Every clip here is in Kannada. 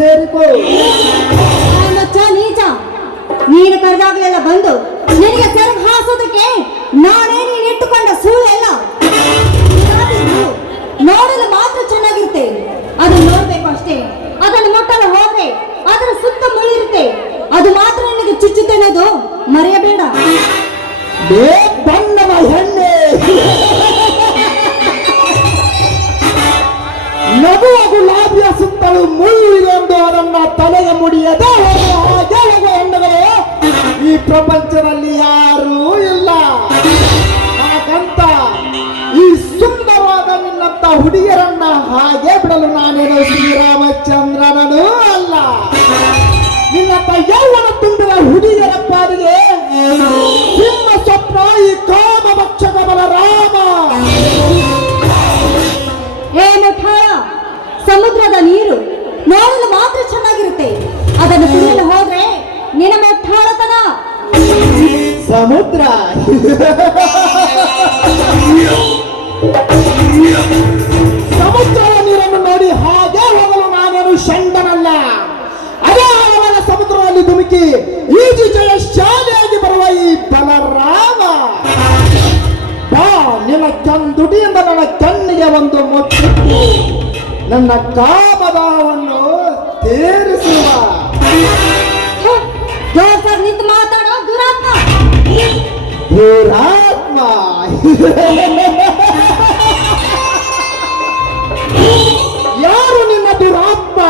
ಸೇರಿಕೋ. ನೀಚ, ನೀನು ಕರೆದಾಗಲೆಲ್ಲ ಬಂದು ನಿನಗೆ ಸೆರಗು ಹಾಸೋದಕ್ಕೆ ನಾನೇ ನೀನು ಇಟ್ಟುಕೊಂಡ ಸುಳ್ಳೆಲ್ಲ ನೋಡಲು ಮಾತ್ರ ಚೆನ್ನಾಗಿರುತ್ತೆ, ಅದನ್ನು ನೋಡ್ಬೇಕು ಅಷ್ಟೇ. ಅದನ್ನು ಮುಟ್ಟಲು ಹೋದ್ರೆ ಅದರ ಸುತ್ತ ಮುಳಿರುತ್ತೆ, ಅದು ಮಾತ್ರ ನಿನಗೆ ಚುಚ್ಚುತ್ತೆ ಅನ್ನೋದು ಮರೆಯಬೇಡ. ಬಣ್ಣದ ಹೆಣ್ಣೆ, ನಗುವ ಗುಲಾಬಿಯ ಸುತ್ತಲೂ ಮುಳ್ಳಿಗೊಂಡು ಅದನ್ನ ತಲೆಗೆ ಮುಡಿಯದೆ ಹಾಗೆ ಹೆಣ್ಣುಗಳು ಈ ಪ್ರಪಂಚದಲ್ಲಿ ಯಾರೂ ಇಲ್ಲ. ಹಾಗಂತ ಈ ಸುಂದರವಾದ ನಿನ್ನಂತ ಹುಡುಗಿಯರನ್ನ ಹಾಗೆ ಬಿಡಲು ನಾನೇನು ಶ್ರೀರಾಮಚಂದ್ರನೂ ಅಲ್ಲ. ನಿನ್ನಂತ ಯೌವನ ತುಂಬಿದ ಹುಡುಗಿಯರ ಪಾಲಿಗೆ ನಿಮ್ಮ ಸ್ವಪ್ನ ಈ ಕಾಮ ಭಕ್ಷಕ ಬಲರಾಮ. ಹೇ ಮುಠಾಳ, ಸಮುದ್ರದ ನೀರು ನೋಡಲು ಮಾತ್ರ ಚೆನ್ನಾಗಿರುತ್ತೆ, ಅದನ್ನು ಕುಡಿಯಲು ಹೋದ್ರೆ ನಿನ್ನ ಮುಠಾಳತನ. ಸಮುದ್ರ ಸಮುದ್ರದ ನೀರನ್ನು ನೋಡಿ ಹಾಗೆ ಹೋಗಲು ನಾನೇನು ಷಂಡನಲ್ಲ. ಅದೇ ಆಳವಾದ ಸಮುದ್ರದಲ್ಲಿ ಧುಮುಕಿ ಈಜು ಜಯಶಾಲಿಯಾಗಿ ಬರುವ ಈ ಬಲರಾಮ. ಬಾ, ನಿನ್ನ ಚಂದುಡಿಯಿಂದ ನನ್ನ ಕಣ್ಣಿಗೆ ಒಂದು ಮುತ್ತಿಟ್ಟು ನನ್ನ ಕಾಮದಾವನ್ನು ತೀರಿಸುವ. ಜೋರ್ಸಾಗಿ ನಿಂತು ಮಾತಾಡೋ ದುರಾತ್ಮ. ದುರಾತ್ಮ ಯಾರು ನಿನ್ನ ದುರಾತ್ಮ?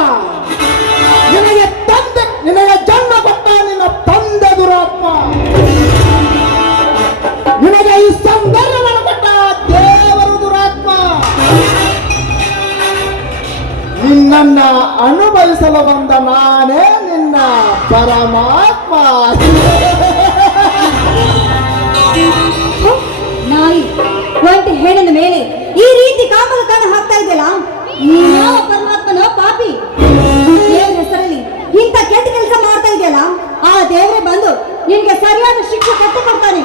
ನಿನಗೆ ಜನ್ಮ ಕೊಟ್ಟ ನಿನ್ನ ತಂದೆ ದುರಾತ್ಮ. ನಿನಗೆ ಈ ಸೌಂದರ್ಯವನ್ನು ಕೊಟ್ಟ ದೇವರು ದುರಾತ್ಮ. ನಿನ್ನನ್ನ ಅನುಭವಿಸಲು ಬಂದ ನಾನೇ ನಿನ್ನ ಪರಮಾತ್ಮ. ನಾಯಿ ಒಂಟಿ ಹೆಣ್ಣಿನ ಮೇಲೆ ಈ ರೀತಿ ಕಾಮಲು ಕಣ್ಣು ಹಾಕ್ತಾ ಇದೆಯಲ್ಲ, ನೀನ್ಯಾವ ಪರಮಾತ್ಮನೋ ಪಾಪಿ? ದೇವ್ರ ಹೆಸರಲ್ಲಿ ಇಂಥ ಕೆಟ್ಟ ಕೆಲಸ ಮಾಡ್ತಾ ಇದೆಯಲ್ಲ, ಆ ದೇವರೇ ಬಂದು ನಿನ್ಗೆ ಸರಿಯಾದ ಶಿಕ್ಷೆ ಕೊಟ್ಟು ಕೊಡ್ತಾನೆ.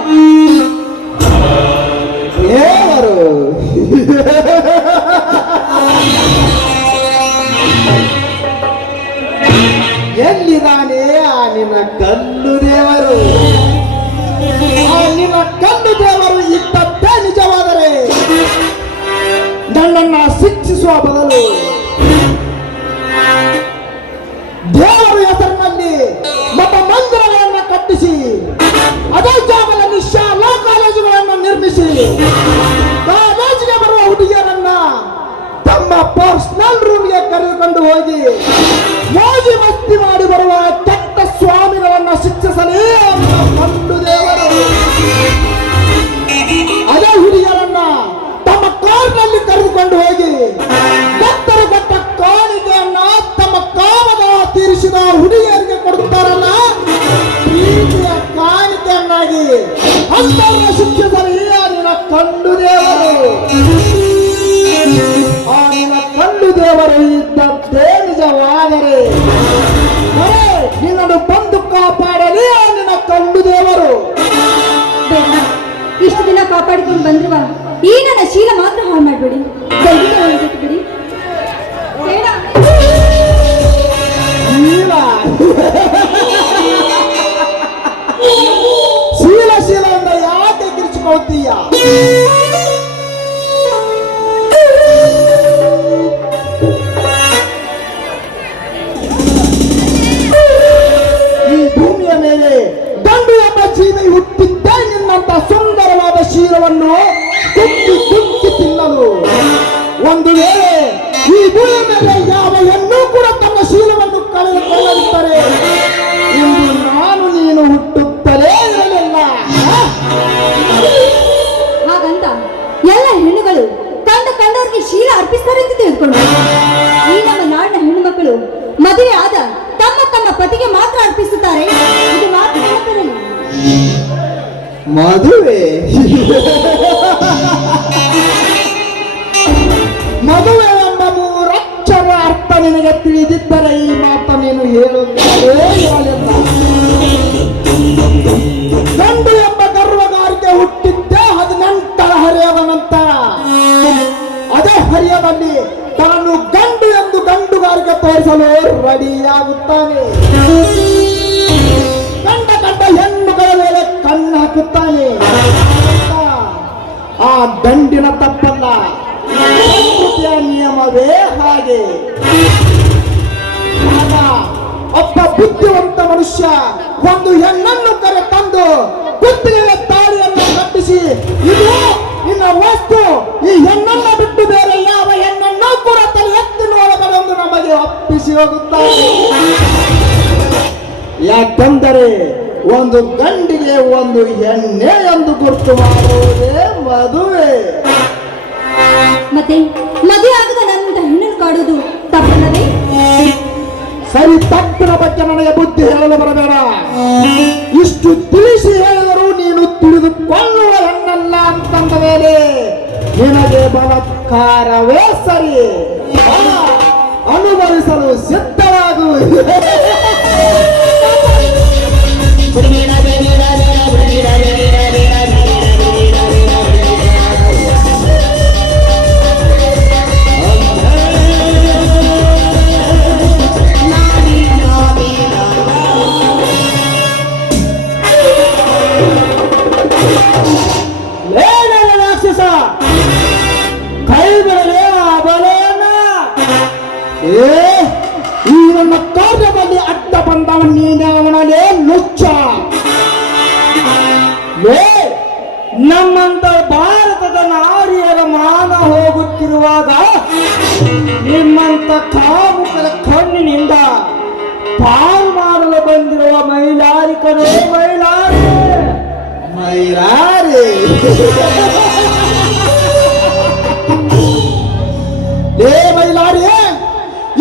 ದೇವರು ಎಲ್ಲಿದ್ದಾನೆ ಆ ನಿನ್ನ ಕಲ್ಲು ದೇವರು? ಆ ನಿನ್ನ ಕಲ್ಲು ದೇವರು ಇದ್ದದ್ದೇ ನಿಜವಾದರೆ ನನ್ನನ್ನ ಶಿಕ್ಷಿಸುವ ಬದಲು ದೇವರ ಹೆಸರಿನಲ್ಲಿ ಮತ ಮಂದಿರಗಳನ್ನು ಕಟ್ಟಿಸಿ ಅದೇ ಜಾಗದಲ್ಲಿ ಶಾಲಾ ಕಾಲೇಜುಗಳನ್ನು ನಿರ್ಮಿಸಿ ಕಾಲೇಜಿಗೆ ಬರುವ ಹುಡುಗಿಯರನ್ನ ತಮ್ಮ ಪರ್ಸನಲ್ ರೂಮ್ಗೆ ಕರೆದುಕೊಂಡು ಹೋಗಿ ಮೋಜಿ ಮಸ್ತಿ ಮಾಡಿ ಬರುವ ಕೆಟ್ಟ ಸ್ವಾಮಿಗಳನ್ನ ಶಿಕ್ಷಿಸಲಿ ಕಂಡು ದೇವರು. ಅದೇ ಹುಡುಗಿಯರನ್ನ ತಮ್ಮ ಕಾರ್ನಲ್ಲಿ ಕರೆದುಕೊಂಡು ಹೋಗಿ ಭಕ್ತರು ಕೊಟ್ಟ ಕಾಣಿಕೆಯನ್ನ ತಮ್ಮ ಕಾಮದ ತೀರಿಸಿದ ಹುಡುಗಿಯರಿಗೆ ಕೊಡುತ್ತಾರಲ್ಲ, ಪ್ರೀತಿಯ ಕಾಣಿಕೆಯನ್ನಾಗಿ ಅಂತವನ್ನ ಶಿಕ್ಷಿಸಲಿ ನಿನ್ನ ಕಂಡು ದೇವರು. ಆ ನಿನ್ನ ಕಂಡು ದೇವರು ಇದ್ದದ್ದೇ ನಿಜವಾದರೆ ನಿನ್ನನ್ನು ಬಂದು ಕಾಪಾಡಲಿ ಆ ನಿನ್ನ ಕಂಡು ದೇವರು. ಇಷ್ಟು ದಿನ ಕಾಪಾಡಿಕೊಂಡು ಬಂದಿರುವ ಈ ನನ್ನ ಶೀಲ ಮಾತ್ರ ಹಾಳು ಮಾಡ್ಬೇಡಿ, ಬಿಟ್ಟು ಬಿಡಿ. ಶೀಲ ಶೀಲ ಅಂತ ಯಾಕೆ ಕಿರಿಚಿಕೊಳ್ತೀಯ? ಈ ಭೂಮಿಯ ಮೇಲೆ ದಂಡು ಎಂಬ ಜೀವಿ ಹುಟ್ಟಿದ್ದೇ ನಿನ್ನಂತ ಸುಂದರವಾದ ಶೀಲವನ್ನು ಕುಕ್ಕಿ ಕುಕ್ಕಿ ತಿನ್ನಲು. ಒಂದು ವೇಳೆ ಈ ಭೂಮಿಯ ಮೇಲೆ ಯಾವ ಹೆಣ್ಣು ಕೂಡ ತನ್ನ ಶೀಲವನ್ನು ಕಳೆದುಕೊಳ್ಳುತ್ತಾರೆ ಎಂದು ನಾನು ನೀನು ಹುಟ್ಟುತ್ತಲೇ ಇರಲಿಲ್ಲ. ಹಾಗಂತ ಎಲ್ಲ ಹೆಣ್ಣುಗಳು ಕಂಡವರಿಗೆ ಶೀಲ ಅರ್ಪಿಸ್ತಾರೆ ಅಂತ ತಿಳ್ಕೊಂಡು ಈ ನಮ್ಮ ನಾಡಿನ ಹೆಣ್ಣು ಮಕ್ಕಳು ಮದುವೆ ಆದ ತಮ್ಮ ತಮ್ಮ ಪತಿಗೆ ಮಾತ್ರ ಅರ್ಪಿಸುತ್ತಾರೆ. ಇದು ಮಾತ್ರ ನೆನಪಿರಲಿ. ಮದುವೆ ಮದುವೆ ಎಂಬ ಮೂರಕ್ಷರ ಅರ್ಥ ನಿನಗೆ ತಿಳಿದಿದ್ದರೆ ಈ ಮಾತ ನೀನು ಹೇಳುತ್ತಲೇ ಇರಲಿಲ್ಲ. ಗಂಡು ಎಂಬ ಗರ್ವಗಾರಿಕೆ ಹುಟ್ಟಿದ್ದೇ 18ರ ಹರಿಯದ ನಂತರ. ಅದೇ ಹರಿಯದಲ್ಲಿ ತಾನು ಗಂಡು ಎಂದು ಗಂಡುಗಾರಿಕೆ ತೋರಿಸಲು ರೆಡಿಯಾಗುತ್ತಾನೆ. ಕಂಡ ಹೆಣ್ಣುಗಳ ಮೇಲೆ ಕಣ್ಣು ಹಾಕುತ್ತಾನೆ. ಆ ಗಂಡಿನ ತಪ್ಪಲ್ಲ, ಪ್ರಕೃತಿಯ ನಿಯಮವೇ ಹಾಗೆ. ಆಗ ಒಬ್ಬ ಬುದ್ಧಿವಂತ ಮನುಷ್ಯ ಒಂದು ಹೆಣ್ಣನ್ನು ಕರೆ ತಂದು ಕುತ್ತಿಗೆಗೆ ತಾಳಿಯನ್ನು ಕಟ್ಟಿಸಿ, ಇದು ನಿನ್ನ ವಸ್ತು, ಈ ಹೆಣ್ಣನ್ನು ಬಿಟ್ಟು ಬೇರೆ ಯಾವ ಹೆಣ್ಣನ್ನು ಕೂಡ ತಲೆ ಎತ್ತಿ ನೋಡಬಾರದು ಎಂದು ನಮಗೆ ಒಪ್ಪಿಸಿ ಹೋಗುತ್ತಾರೆ. ಯಾಕೆಂದರೆ ಒಂದು ಗಂಡಿಗೆ ಒಂದು ಹೆಣ್ಣೆ ಎಂದು ಗುರುತು ಮಾಡುವುದೇ ಮದುವೆ. ಮತ್ತೆ ಮದುವೆ ಆಗದ ನನ್ನಂತ ಹೆಣ್ಣನ್ನು ಕಾಡುವುದು ತಪ್ಪಲ್ಲವೇ? ಸರಿ, ತಪ್ಪಿನ ಬಗ್ಗೆ ನನಗೆ ಬುದ್ಧಿ ಹೇಳಲು ಬರಬೇಡ. ಇಷ್ಟು ತಿಳಿಸಿ ಹೇಳಿದರೂ ನೀನು ತಿಳಿದುಕೊಳ್ಳುವ ಹೆಣ್ಣಲ್ಲ ಅಂತಂದ ಮೇಲೆ ನಿನಗೆ ಬಲಾತ್ಕಾರವೇ ಸರಿ. ಅನುಭವಿಸಲು ಸಿದ್ಧವಾಗು. ರಾಕ್ಷಸ, ಕೈ ಬಿಡಲೇ ಆ ಬಲೆಯನ್ನ. ಈ ನನ್ನ ಕಾರ್ಯದಲ್ಲಿ ಅಡ್ಡ ಬಂದವ ನೀನವನಲ್ಲೇ ಲುಚ್ಚ. ನಮ್ಮಂತ ಭಾರತದ ನಾರಿಯರ ಮಾನ ಹೋಗುತ್ತಿರುವಾಗ ನಿಮ್ಮಂತ ಕಾಮುಕರ ಕಣ್ಣಿನಿಂದ ಪಾರು ಮಾಡಲು ಬಂದಿರುವ ಮೈಲಾರಿಕರು ಮೈಲಾರಿ ಮೈಲಾರಿ,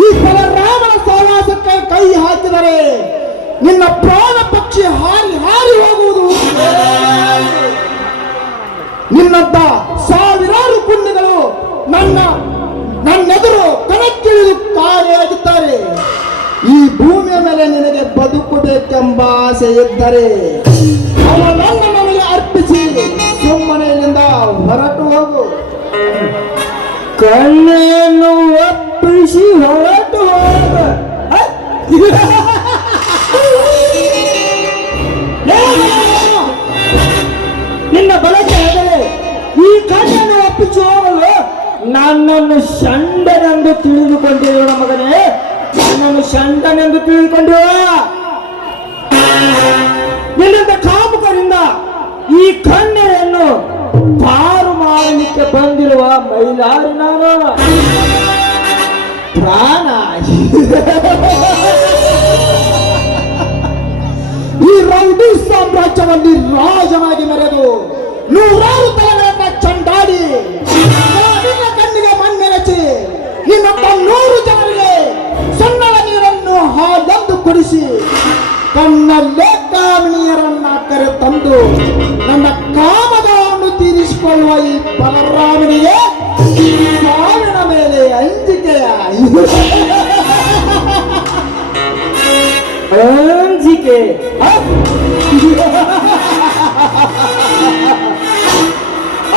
ಈ ಬಲರಾಮನ ಸಹವಾಸಕ್ಕೆ ಕೈ ಹಾಕಿದರೆ ನಿನ್ನ ಪ್ರಾಣ ಪಕ್ಷಿ ಹಾರಿ ಹಾರಿ ಹೋಗುವುದು. ನಿನ್ನಂತ ಸಾವಿರಾರು ಪುಣ್ಯಗಳು ನನ್ನೆದುರು ಕಣಕ್ಕಿಳಿದು ಕಾರ್ಯಾಗಿದ್ದಾರೆ. ಈ ಭೂಮಿಯ ಮೇಲೆ ನಿನಗೆ ಬದುಕಬೇಕೆಂಬ ಆಸೆ ಇದ್ದರೆ ಅವನನ್ನು ನನಗೆ ಅರ್ಪಿಸಿ ಸುಮ್ಮನೆ ಇಲ್ಲಿಂದ ಹೊರಟು ಹೋಗು. ಕಣ್ಣೆಯನ್ನು ಒಪ್ಪಿಸಿ ಹೊರಟು ಹೋಗು. ನಿನ್ನ ಬಳಕೆ ಆದರೆ ಈ ಕಣ್ಣನ್ನು ಒಪ್ಪಿಸಿ ಹೋಗಲು ನನ್ನನ್ನು ಷಂಡನೆಂದು ತಿಳಿದುಕೊಂಡಿರುವ ಮಗನೇ, ನನ್ನನ್ನು ಷಂಡನೆಂದು ತಿಳಿದುಕೊಂಡಿರುವ ನಿನ್ನಿಂದ ಕಾಮುಕರಿಂದ ಈ ಕಣ್ಣೆಯನ್ನು ಪಾರು ಮಾಡಲಿಕ್ಕೆ ಬಂದಿರುವ ಮೈಲಾರಿ ನಾನು. ಪ್ರಾಣ ಈ ರೌಡಿ ಸಾಮ್ರಾಜ್ಯದಲ್ಲಿ ರಾಜನಾಗಿ ಮೆರೆದು ನೂರಾರು ತಲೆಗಳನ್ನ ಚಂಡಾಡಿ ನಿನ್ನ ಕಣ್ಣಿಗೆ ಮಣ್ಣೆರಚಿ ನಿನ್ನೊಬ್ಬ 100 ಜನರಿಗೆ ಸಣ್ಣಳ ನೀರನ್ನು ಹಾಲೆಂದು ಕುಡಿಸಿ ಕಣ್ಣಲ್ಲೇ ಕಾಮಿನಿಯರನ್ನ ಕರೆ ತಂದು ನನ್ನ ಕಾಮದವನ್ನು ತೀರಿಸಿಕೊಳ್ಳುವ ಈ ಬಲರಾಮನಿಗೆ ಸಾವಿನ ಮೇಲೆ ಅಂಜಿಕೆಯ ಅಂಜಿಕೆ.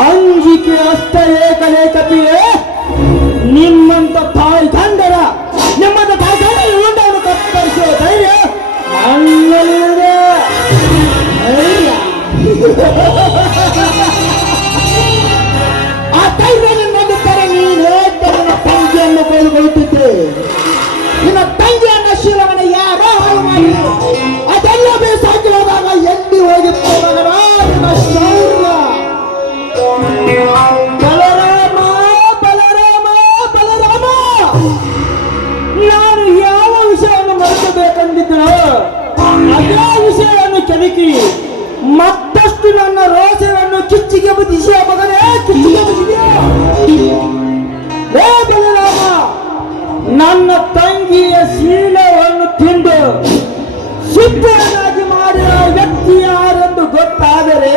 ಅಂಜಿಕೆ ಅಷ್ಟೇ ಕಲೆ ಕಪಿಯೇ. ನಿಮ್ಮಂತ ತಾಯಿ ಕಂಡರ ನಿಮ್ಮಂತ ತಾಯಿ ಕಂಡರ ಉಂಡನ್ನು ಕತ್ತರಿಸುವ ಧೈರ್ಯ ನನ್ನಲ್ಲಿದೆ. ಆ ಧೈರ್ಯ ನಿನ್ನಲ್ಲಿದ್ದರೆ ನೀನೇ ನಿನ್ನ ತಂಗಿಯನ್ನು ಕಳೆದುಕೊಳ್ಳುತ್ತಿದ್ದೆ. ನಿನ್ನ ತಂಗಿಯನ್ನ ಶೀಲವನ್ನು ಯಾರೋ ಹಾಳು ಮಾಡಿ ಅದೆಲ್ಲ ಬೇಸಾಗಿ ಹೋದಾಗ ಎಲ್ಲಿ ಹೋಗಿತ್ತು ಮಗನ ನಿನ್ನ ಶೌರ್ಯ. ಬಲರಾಮ ಬಲರಾಮ ಬಲರಾಮ, ನಾನು ಯಾವ ವಿಷಯವನ್ನು ಮರೆಸಬೇಕೆಂದಿದ್ದನೋ ಅದೇ ವಿಷಯವನ್ನು ಕೆಣಕಿ ಮತ್ತಷ್ಟು ನನ್ನ ರೋಷವನ್ನು ಕಿಚ್ಚಿಗೆ ಬುದ್ಧಿಸಿಯ ಮಗನೇ, ಕಿಚ್ಚಿಗೆ ಬುದ್ಧಿಸಿಯ. ಬಲರಾಮ, ನನ್ನ ತಂಗಿಯ ಶೀಲವನ್ನು ತಿಂದು ಸಿದ್ಧನಾಗಿ ಮಾಡಿದ ವ್ಯಕ್ತಿ ಯಾರೆಂದು ಗೊತ್ತಾದರೆ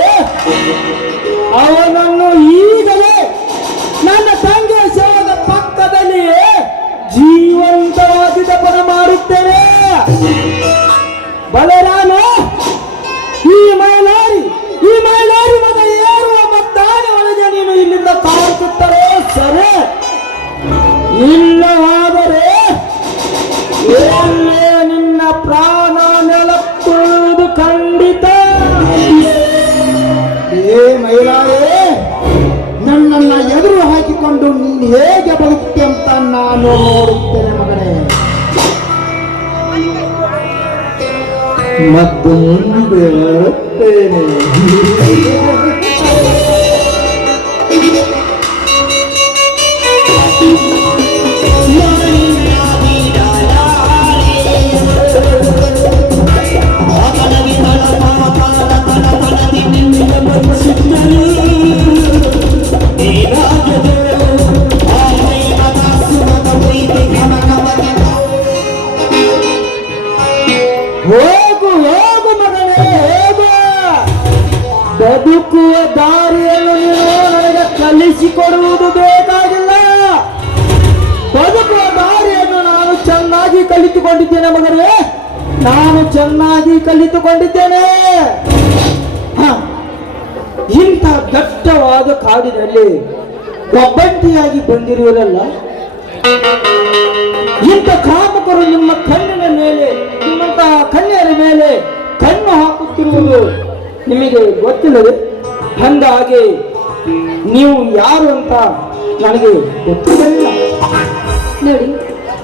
ಅವನನ್ನು ಈಗಲೇ ನನ್ನ ತಂಗಿಯ ಶವದ ಪಕ್ಕದಲ್ಲಿಯೇ ಜೀವಂತವಾಗಿ ದಫನ ಮಾಡುತ್ತೇನೆ. ಬಲರಾಮ, ಈ ಮೈಲಾರಿ ಮದ ಏರುವ ಮದ್ದಾನೆ ಒಳಗೆ ನೀನು ಇಲ್ಲಿಂದ ಕಾಣುತ್ತರೋ ಸರಿ, ಇಲ್ಲವಾದರೆ ಅಲ್ಲೇ ನಿನ್ನ ಪ್ರಾಣ ನೆಲಕ್ಕುವುದು ಖಂಡಿತ. ಏ ಮೈಲಾರೇ, ನನ್ನನ್ನ ಎದುರು ಹಾಕಿಕೊಂಡು ನೀನು ಹೇಗೆ ಬದುಕ್ತಿ ಅಂತ ನಾನು ನೋಡುತ್ತೇನೆ ಮಗನೇ. ಮತ್ತು ಮುಂದೆ ಬರುತ್ತೇನೆ. ಹೋಗು ಹೋಗು ಮಗನೇ ಹೋಗು. ಬದುಕುವ ದಾರಿಯನ್ನು ನೀನು ನನಗೆ ಕಲಿಸಿಕೊಡುವುದು ಬೇಕಾಗಿಲ್ಲ. ಬದುಕುವ ದಾರಿಯನ್ನು ನಾನು ಚೆನ್ನಾಗಿ ಕಲಿತುಕೊಂಡಿದ್ದೇನೆ ಮಗನೇ, ನಾನು ಚೆನ್ನಾಗಿ ಕಲಿತುಕೊಂಡಿದ್ದೇನೆ. ಇಂಥ ದಟ್ಟವಾದ ಕಾಡಿನಲ್ಲಿ ಒಬ್ಬಂಟಿಯಾಗಿ ಬಂದಿರುವುದಲ್ಲ, ಇಂಥ ಕಾಮಕರು ನಿಮ್ಮ ಕಣ್ಣಿನ ಮೇಲೆ, ನಿಮ್ಮಂತಹ ಕನ್ಯರ ಮೇಲೆ ಕಣ್ಣು ಹಾಕುತ್ತಿರುವುದು ನಿಮಗೆ ಗೊತ್ತಿಲ್ಲದೆ? ಅಂದಾಗೆ ನೀವು ಯಾರು ಅಂತ ನನಗೆ ಗೊತ್ತಿರಲಿಲ್ಲ. ನೋಡಿ,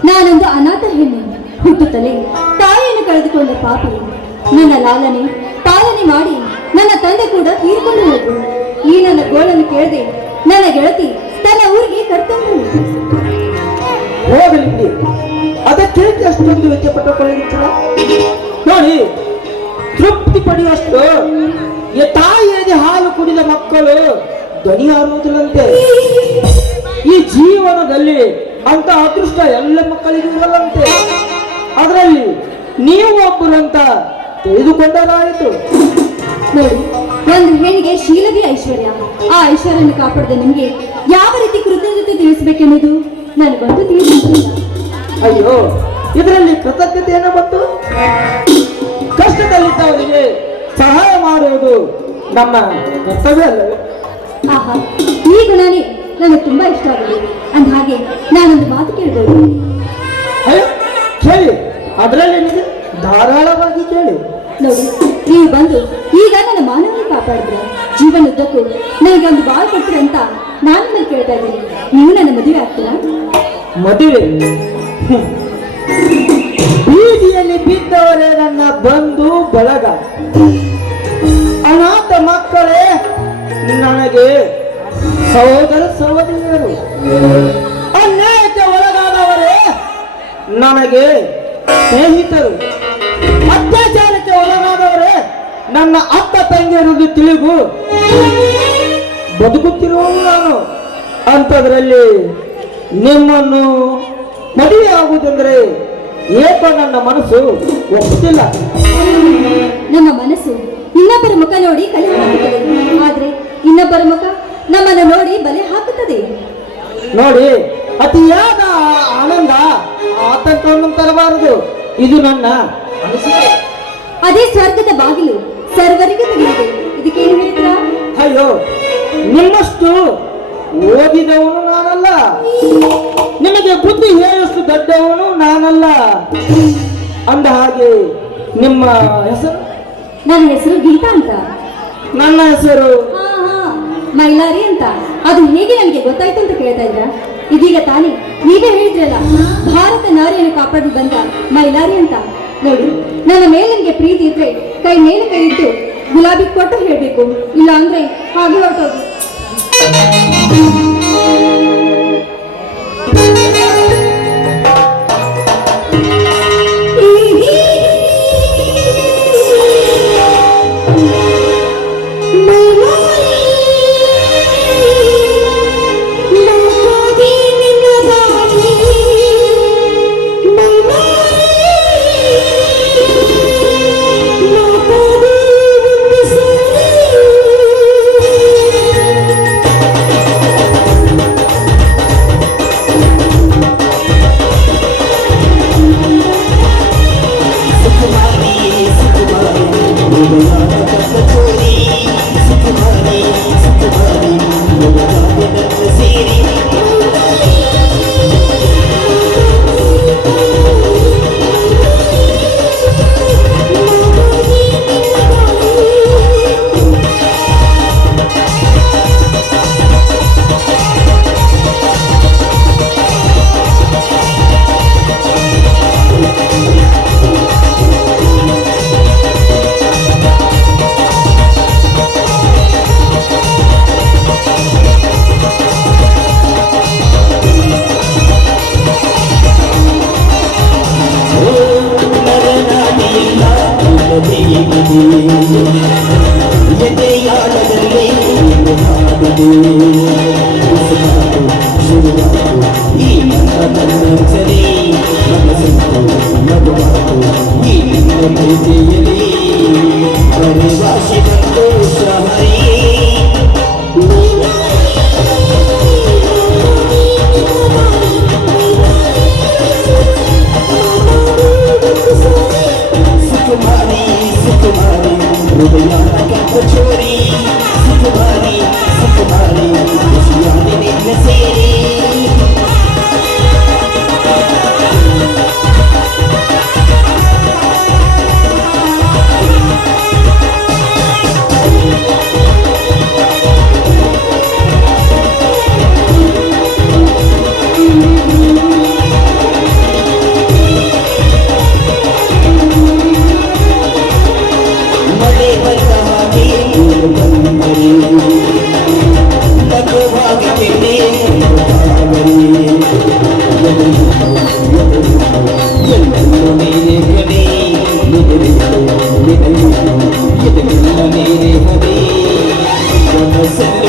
ನಾನೊಂದು ಅನಾಥ ಹೆಣ್ಣು, ಹುಟ್ಟುತ್ತಲೇ ತಾಯಿಯನ್ನು ಕಳೆದುಕೊಂಡ ಪಾಪಿ. ನನ್ನ ಲಾಲನೆ ಪಾಲನೆ ಮಾಡಿ ನನ್ನ ತಂದೆ ಕೂಡ ತೀರ್ಕೊಂಡು ಹೋದ್ರು. ಈ ನನ್ನ ಗೋಳನ್ನು ಕೇಳದೆ ನನ್ನ ಗೆಳತಿ ತನ್ನ ಊರಿಗೆ ಕರ್ತವ್ಯ ಹೋಗಲಿ, ಅದಕ್ಕೆ ಅಷ್ಟೊಂದು ವೆಚ್ಚ ಪಟ್ಟುಕೊಳ್ಳುತ್ತೀರ? ನೋಡಿ, ತೃಪ್ತಿ ಪಡೆಯುವಷ್ಟು ತಾಯಿಯಾಗಿ ಹಾಲು ಕುಡಿದ ಮಕ್ಕಳು ಧ್ವನಿ ಹಾರುವುದಿಲ್ಲಂತೆ. ಈ ಜೀವನದಲ್ಲಿ ಅಂತ ಅದೃಷ್ಟ ಎಲ್ಲ ಮಕ್ಕಳಿಗೂ ಇರಲ್ಲಂತೆ. ಅದರಲ್ಲಿ ನೀವು ಒಬ್ಬರಂತ ತಿಳಿದುಕೊಂಡರಾಯಿತು. ನೋಡಿ, ಒಂದು ಹೆಣ್ಣಿಗೆ ಶೀಲವೇ ಐಶ್ವರ್ಯ. ಆ ಐಶ್ವರ್ಯವನ್ನು ಕಾಪಾಡದೆ ನಿಮಗೆ ಯಾವ ರೀತಿ ಕೃತಜ್ಞತೆ ತಿಳಿಸಬೇಕೆನ್ನುವುದು ನನಗೊಂದು ತಿಳಿದಿಲ್ಲ. ಅಯ್ಯೋ, ಇದರಲ್ಲಿ ಕೃತಜ್ಞತೆ ಏನೋ ಬಂತು? ಕಷ್ಟದಲ್ಲಿದ್ದವರಿಗೆ ಸಹಾಯ ಮಾಡುವುದು ನಮ್ಮ ಕರ್ತವ್ಯ ಅಲ್ಲವೇ? ಆಹಾ, ಈ ಗುಣನೇ ನನಗೆ ತುಂಬಾ ಇಷ್ಟ ಆಗಿದೆ. ಅಂದ ಹಾಗೆ ನಾನೊಂದು ಮಾತು ಕೇಳಬಹುದು? ಅಯ್ಯೋ, ಕೇಳಿ, ಅದರಲ್ಲಿ ಧಾರಾಳವಾಗಿ ಕೇಳಿ. ನೋಡಿ, ನೀವು ಬಂದು ಈಗ ನನ್ನ ಮಾನವನ ಕಾಪಾಡಿದ್ರೆ ಜೀವನದುದ್ದಕ್ಕೂ ನನಗೆ ಒಂದು ಬಾಳ್ ಕೊಡ್ತೀರ ಅಂತ ನಾನು ನಿಮ್ಮನ್ನು ಕೇಳ್ತಾ ಇದ್ದೀನಿ. ನೀವು ನನ್ನ ಮದುವೆ ಆಗ್ತೀರಾ? ಮದುವೆ? ಬೀದಿಯಲ್ಲಿ ಬಿದ್ದವರೇ ನನ್ನ ಬಂಧು ಬಳಗ, ಅನಾಥ ಮಕ್ಕಳೇ ನನಗೆ ಸಹೋದರ ಸಹೋದರಿಯರು, ಅನ್ಯಾಯಕ್ಕೆ ಒಳಗಾದವರೇ ನನಗೆ ಸ್ನೇಹಿತರು, ಅತ್ಯಾಚಾರಕ್ಕೆ ಒಳಗಾದವರೇ ನನ್ನ ಅಕ್ಕ ತಂಗಿಯರು ತಿಳಿದು ಬದುಕುತ್ತಿರುವವು ನಾನು. ಅಂಥದ್ರಲ್ಲಿ ನಿಮ್ಮನ್ನು ಮದುವೆ ಆಗುವುದೆಂದರೆ ಏಕೋ ನನ್ನ ಮನಸ್ಸು ಒಪ್ಪುತ್ತಿಲ್ಲ. ನಮ್ಮ ಮನಸ್ಸು ಇನ್ನೊಬ್ಬರ ಮುಖ ನೋಡಿ ಕಲೆ ಹಾಕುತ್ತದೆ, ಆದ್ರೆ ಇನ್ನೊಬ್ಬರ ಮುಖ ನಮ್ಮನ್ನು ನೋಡಿ ಬಲೆ ಹಾಕುತ್ತದೆ. ನೋಡಿ, ಅತಿಯಾದ ಆನಂದ ಆತಂಕವನ್ನು ತರಬಾರದು. ಇದು ನನ್ನ ಅನಿಸಿಕೆ. ಅದೇ ಸ್ವರ್ಗದ ಬಾಗಿಲು ಸರ್ವರಿಗೂ ತೆಗೆದಿದೆ. ಇದಕ್ಕೇನು ಹೇಳ್ತೀರಾ? ಅಯ್ಯೋ, ನಿಮ್ಮಷ್ಟು ಓದಿದವನು ನಾನಲ್ಲ, ನಿಮಗೆ ಬುದ್ಧಿ ಹೇಳಷ್ಟು ದೊಡ್ಡವನು ನಾನಲ್ಲ. ಅಂದ ಹಾಗೆ ನಿಮ್ಮ ಹೆಸರು? ನನ್ನ ಹೆಸರು ಗೀತಾ ಅಂತ. ನನ್ನ ಹೆಸರು ಮೈಲಾರಿ ಅಂತ. ಅದು ಹೇಗೆ ನನಗೆ ಗೊತ್ತಾಯ್ತು ಅಂತ ಕೇಳ್ತಾ ಇದ್ರ? ಇದೀಗ ತಾನೇ ನೀವೇ ಹೇಳಿದ್ರಲ್ಲ, ಭಾರತ ನಾರಿಯನ್ನು ಕಾಪಾಡಿ ಬಂದ ಮೈಲಾರಿ ಅಂತ. ನೋಡಿ, ನನ್ನ ಮೇಲೆ ನಿಮಗೆ ಪ್ರೀತಿ ಇದ್ರೆ ಕೈ ಮೇಲೆ ಕೈ ಇಟ್ಟು ಗುಲಾಬಿ ಕೊಟ್ಟು ಹೇಳ್ಬೇಕು, ಇಲ್ಲ ಅಂದ್ರೆ ಹಾಗೆ ಹೊರಟೋದು. ನರನಾಡಿಯಲ್ಲ ಎದೆಯಾಳದಲ್ಲಿ ಹಾಡುದು ಶುರುವಾತು ಈ ನನ್ನ ಸರಿ ಮನಸ್ಸು ಮಗುವಾತು ಈ ನನ್ನ ಪ್ರೀತಿಯಲ್ಲಿ ಪರಿಭಾಷೆ ಸಂತೋಷ ಹರಿ ಸುಕುಮಾರಿ ಸುಕುಮಾರಿ ಹೃದಯಾನ ಕಪ್ಪ ಚೋರಿ ಸುಕುಮಾರಿ ಸುಕುಮಾರಿ ಖುಷಿಯಾಗಿ ನಿನ್ನ ಸೇರಿ ಮಳೆ ಬಂದ ಹಾಗೆ ಬಂದರೆ ನಗುವಾಗಿ ಕೆಟ್ಟೆ ಎಲ್ಲರೂ ಮೇರೆ ಕಡೆ ನಿದೆಲ್ಲ ಮೇರೆ ಹದೆ ಮನಸ್ಸಲ್ಲಿ